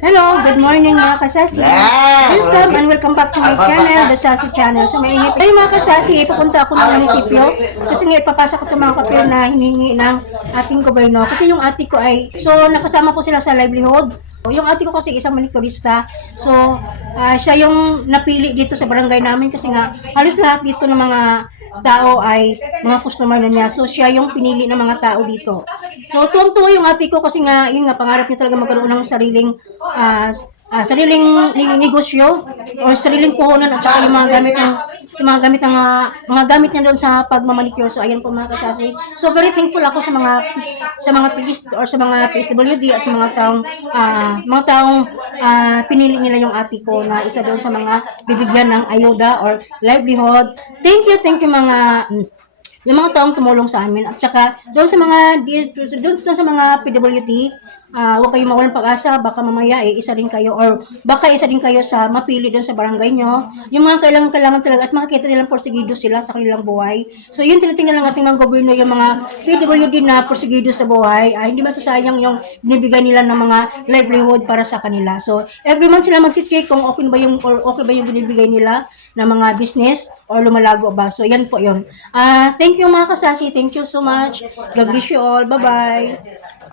Hello, good morning mga kasasi. Welcome and welcome back to my channel, The Sassy Channel. So may inip. Ay mga kasasi, ipapunta ako ng munisipyo kasi nga ipapasa ko itong mga papel na hinihingi ng ating gobyerno. Kasi yung ate ko ay, so nakasama po sila sa livelihood. Yung ate ko kasi isang manikurista. So siya yung napili dito sa barangay namin kasi nga halos lahat dito ng mga tao ay mga customer na niya. So siya yung pinili ng mga tao dito. So tuwang-tuwa yung ate ko kasi nga yun nga pangarap niya talaga magkaroon ng sariling negosyo o sariling puhunan at saka yung mga gamit niya doon sa pagmamanicure. So ayan po mga kasasi. So very thankful ako sa mga PIS or sa mga PSWD at sa mga taong pinili nila yung ate ko na isa doon sa mga bibigyan ng ayuda or livelihood. Thank you mga yung mga taong tumulong sa amin at saka doon sa mga PWD, huwag kayong mawalang pag-asa, baka mamaya isa din kayo or baka isa din kayo sa mapili doon sa barangay nyo. Yung mga kailangan talaga at makikita nilang porsigido sila sa kanilang buhay. So yun tinitingnan lang ating mga gobyerno yung mga PWD na porsigido sa buhay, hindi masasayang yung binibigay nila ng mga livelihood para sa kanila. So every month sila mag-check kung okay ba yung binibigay nila na mga business or lumalago ba. So, yan po yun. Thank you mga kasasi. Thank you so much. God bless you all. Bye-bye.